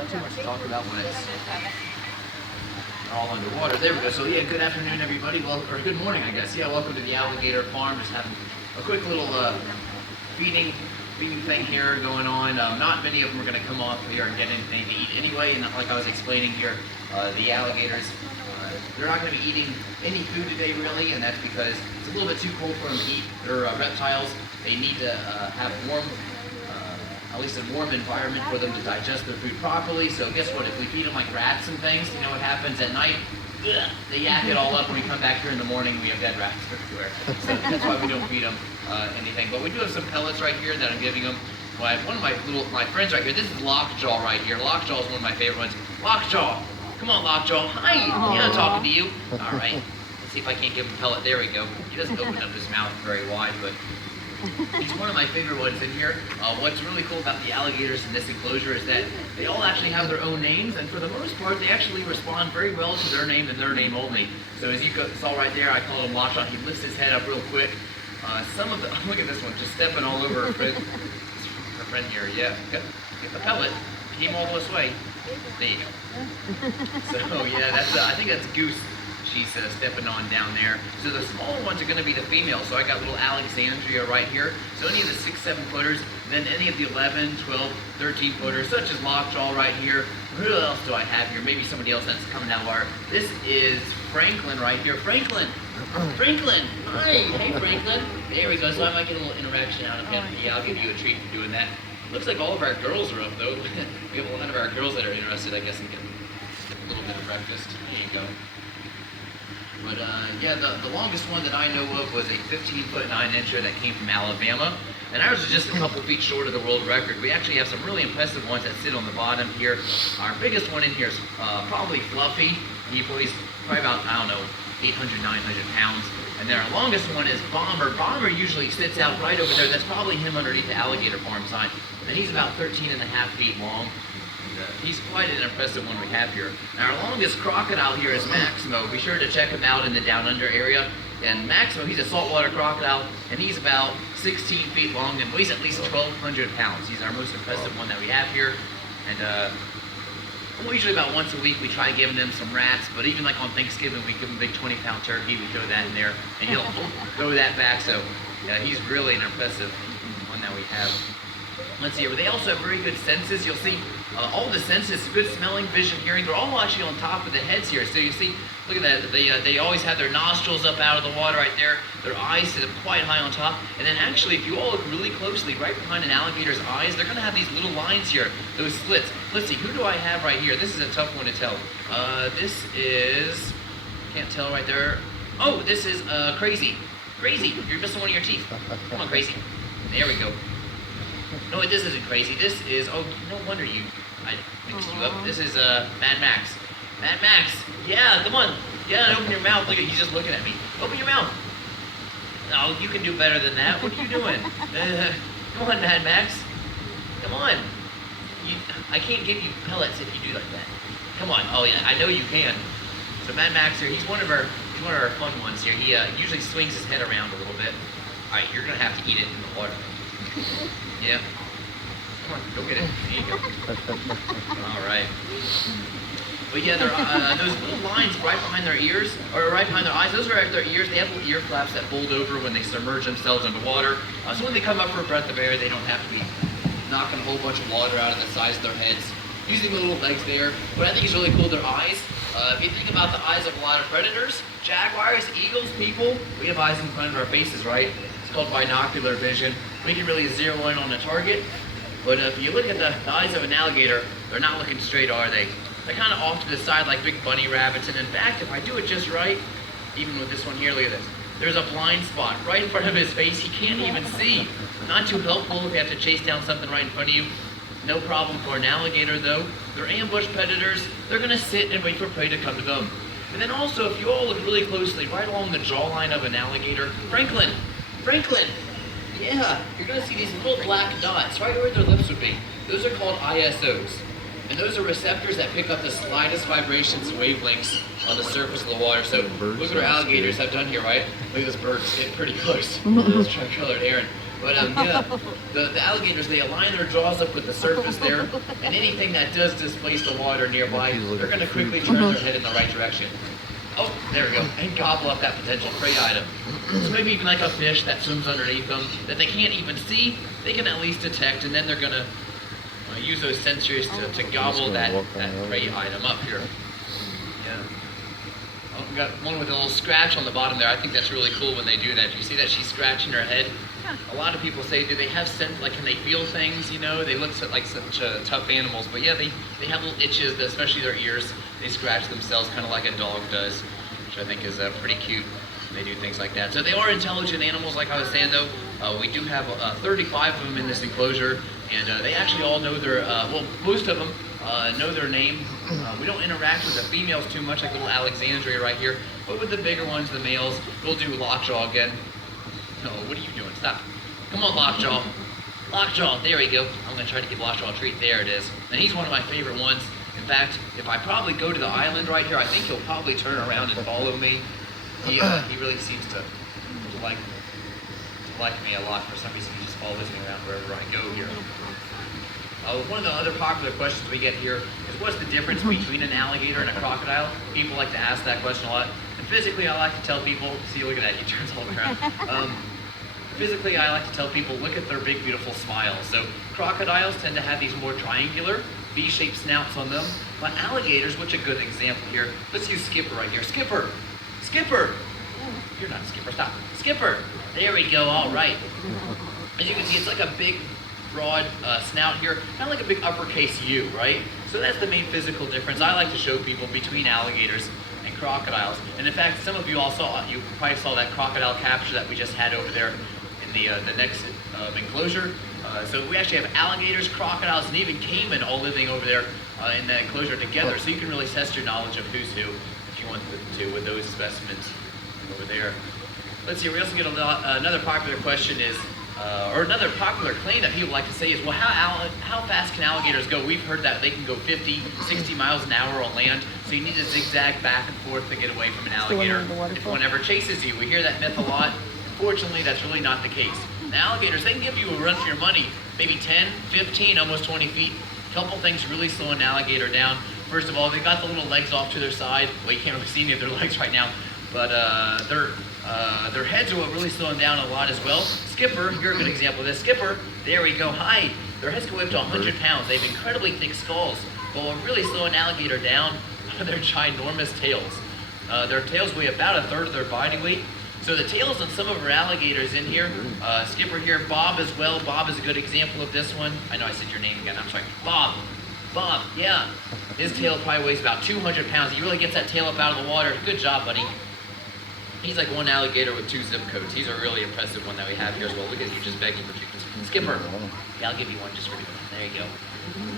not too much to talk about when it's all underwater. There we go. So yeah, good afternoon, everybody. Well, or good morning, I guess. Yeah, welcome to the alligator farm. Just having a quick little feeding thing here going on. Not many of them are going to come off here and get anything to eat anyway. And like I was explaining here, the alligators, they're not going to be eating any food today really, and that's because it's a little bit too cold for them to eat. They're reptiles. They need to have warm, at least a warm environment for them to digest their food properly. So guess what? If we feed them like rats and things, you know what happens at night? They yak it all up. When we come back here in the morning, we have dead rats everywhere. So that's why we don't feed them anything. But we do have some pellets right here that I'm giving them. One of my friends right here. This is Lockjaw right here. Lockjaw is one of my favorite ones. Lockjaw, come on, Lockjaw. Hi, yeah, I'm talking to you. All right. Let's see if I can't give him a pellet. There we go. He doesn't open up his mouth very wide, but he's one of my favorite ones in here. What's really cool about the alligators in this enclosure is that they all actually have their own names, and for the most part, they actually respond very well to their name and their name only. So as you saw right there, I called him Lockjaw. He lifts his head up real quick. Some of the, look at this one, just stepping all over her friend here. Yeah, get the pellet. Came all this way. There you go. So yeah, that's I think that's Goose. She's stepping on down there. So the smaller ones are going to be the females. So I got little Alexandria right here. So any of the 6, 7 footers, then any of the 11, 12, 13 footers, such as Lockjaw right here. Who else do I have here? Maybe somebody else that's coming out of our. This is Franklin right here. Franklin! Franklin! Hi! Hey, Franklin! There we go. So I might get a little interaction out of him. Yeah, I'll give you a treat for doing that. Looks like all of our girls are up, though. We have a lot of our girls that are interested, I guess, in getting a little bit of breakfast. There you go. But yeah, the longest one that I know of was a 15-foot 9-incher that came from Alabama. And ours is just a couple feet short of the world record. We actually have some really impressive ones that sit on the bottom here. Our biggest one in here is probably Fluffy. He weighs probably about, I don't know, 800, 900 pounds. And then our longest one is Bomber. Bomber usually sits out right over there. That's probably him underneath the alligator farm sign. And he's about 13 and a half feet long. He's quite an impressive one we have here. Now our longest crocodile here is Maximo. Be sure to check him out in the down under area. And Maximo, he's a saltwater crocodile, and he's about 16 feet long and weighs at least 1,200 pounds. He's our most impressive one that we have here. And usually about once a week we try giving him some rats, but even like on Thanksgiving we give him a big 20-pound turkey, we throw that in there, and he'll throw that back. So yeah, he's really an impressive one that we have. Let's see here. They also have very good senses. You'll see all the senses, good smelling, vision, hearing. They're all actually on top of the heads here. So you see, look at that. They always have their nostrils up out of the water right there. Their eyes sit up quite high on top. And then actually, if you all look really closely, right behind an alligator's eyes, they're going to have these little lines here, those slits. Let's see, who do I have right here? This is a tough one to tell. This is, can't tell right there. Oh, this is Crazy. Crazy, you're missing one of your teeth. Come on, Crazy. There we go. No, this isn't Crazy. This is, oh, no wonder I mixed you up. This is Mad Max. Mad Max, yeah, come on. Yeah, open your mouth. Look at, he's just looking at me. Open your mouth. No, you can do better than that. What are you doing? Come on, Mad Max. Come on. I can't give you pellets if you do like that. Come on. Oh yeah, I know you can. So Mad Max here, he's one of our fun ones here. He usually swings his head around a little bit. All right, you're gonna have to eat it in the water. Yeah. Come on, go get it. There you go. All right. But yeah, those little lines right behind their ears, or right behind their eyes, those are their ears. They have little ear flaps that fold over when they submerge themselves under water. So when they come up for a breath of air, they don't have to be knocking a whole bunch of water out of the sides of their heads. Using the little legs there. What I think is really cool, their eyes. If you think about the eyes of a lot of predators, jaguars, eagles, people, we have eyes in front of our faces, right? It's called binocular vision. We can really zero in on the target. But if you look at the eyes of an alligator, they're not looking straight, are they? They're kind of off to the side like big bunny rabbits. And in fact, if I do it just right, even with this one here, look at this. There's a blind spot right in front of his face. He can't even see. Not too helpful if you have to chase down something right in front of you. No problem for an alligator though. They're ambush predators. They're gonna sit and wait for prey to come to them. And then also, if you all look really closely, right along the jawline of an alligator, Franklin! Yeah, you're gonna see these little black dots right where their lips would be. Those are called ISOs. And those are receptors that pick up the slightest vibrations and wavelengths on the surface of the water. So look what our alligators have done here, right? Look at this bird, it's getting pretty close. This tri-colored heron. But yeah, the alligators, they align their jaws up with the surface there, and anything that does displace the water nearby, they're going to quickly turn their head in the right direction. Oh, there we go, and gobble up that potential prey item. So maybe even like a fish that swims underneath them that they can't even see, they can at least detect, and then they're going to use those sensors to gobble that prey item up here. Yeah. Oh, we got one with a little scratch on the bottom there. I think that's really cool when they do that. You see that she's scratching her head? A lot of people say, do they have sense, like can they feel things, you know? They look like such tough animals, but yeah, they have little itches, especially their ears. They scratch themselves kind of like a dog does, which I think is pretty cute. They do things like that. So they are intelligent animals, like I was saying though. We do have 35 of them in this enclosure, and they actually all know their, well, most of them know their name. We don't interact with the females too much, like little Alexandria right here, but with the bigger ones, the males, we'll do Lockjaw again. No, what are you doing? Stop. Come on, Lockjaw. Lockjaw, there we go. I'm going to try to give Lockjaw a treat. There it is. And he's one of my favorite ones. In fact, if I probably go to the island right here, I think he'll probably turn around and follow me. He really seems to like me a lot for some reason. He just follows me around wherever I go here. One of the other popular questions we get here is what's the difference between an alligator and a crocodile? People like to ask that question a lot. And physically, I like to tell people, see, look at that, he turns all around. Physically, I like to tell people, look at their big, beautiful smiles. So crocodiles tend to have these more triangular, V-shaped snouts on them. But alligators, which a good example here, let's use Skipper right here. Skipper! Skipper! You're not Skipper, stop. Skipper! There we go, all right. As you can see, it's like a big, broad snout here, kind of like a big uppercase U, right? So that's the main physical difference I like to show people between alligators and crocodiles. And in fact, some of you all saw, you probably saw that crocodile capture that we just had over there in the next enclosure. So we actually have alligators, crocodiles, and even caiman all living over there in that enclosure together. So you can really test your knowledge of who's who if you want to with those specimens over there. Let's see, we also get another popular question is, or another popular claim that people like to say is, well, how fast can alligators go? We've heard that they can go 50, 60 miles an hour on land, so you need to zigzag back and forth to get away from an alligator if one ever chases you. We hear that myth a lot. Unfortunately, that's really not the case. The alligators, they can give you a run for your money, maybe 10, 15, almost 20 feet. A couple things really slow an alligator down. First of all, they got the little legs off to their side. Well, you can't really see any of their legs right now, but their heads are what really slow them down a lot as well. Skipper, you're a good example of this. Skipper, there we go, hi. Their heads can weigh up to 100 pounds. They have incredibly thick skulls, but what really slow an alligator down are their ginormous tails. Their tails weigh about a third of their body weight. So the tails on some of our alligators in here, Skipper here, Bob as well. Bob is a good example of this one. I know I said your name again, I'm sorry. Bob, yeah. His tail probably weighs about 200 pounds. He really gets that tail up out of the water. Good job, buddy. He's like one alligator with 2 zip codes. He's a really impressive one that we have here as well. Look at you just begging for chickens. Skipper, yeah, I'll give you one just for you. There you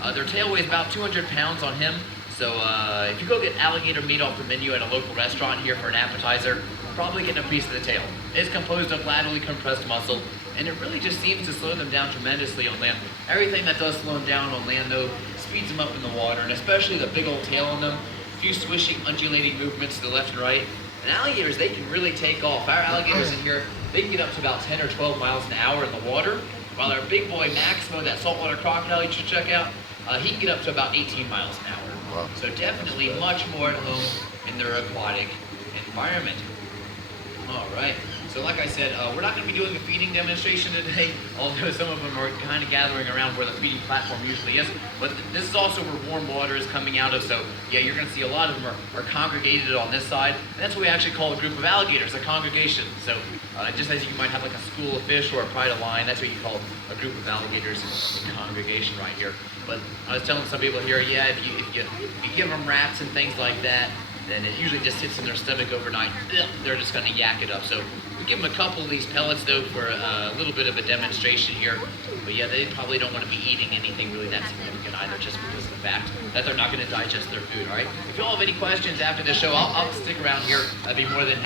go. Their tail weighs about 200 pounds on him. So if you go get alligator meat off the menu at a local restaurant here for an appetizer, probably getting a piece of the tail. It's composed of laterally compressed muscle, and it really just seems to slow them down tremendously on land. Everything that does slow them down on land, though, speeds them up in the water, and especially the big old tail on them, a few swishing, undulating movements to the left and right. And alligators, they can really take off. Our alligators in here, they can get up to about 10 or 12 miles an hour in the water, while our big boy Maximo, that saltwater crocodile you should check out, he can get up to about 18 miles an hour. Wow. So definitely much more at home in their aquatic environment. All right. So like I said, we're not going to be doing a feeding demonstration today, although some of them are kind of gathering around where the feeding platform usually is. But this is also where warm water is coming out of, so yeah, you're going to see a lot of them are congregated on this side. And that's what we actually call a group of alligators, a congregation. So just as you might have like a school of fish or a pride of lion, that's what you call a group of alligators, a congregation right here. But I was telling some people here, yeah, if you give them rats and things like that, then it usually just sits in their stomach overnight. They're just going to yak it up. So we give them a couple of these pellets, though, for a little bit of a demonstration here. But yeah, they probably don't want to be eating anything really that significant either, just because of the fact that they're not going to digest their food, all right? If you all have any questions after the show, I'll stick around here. I'd be more than happy.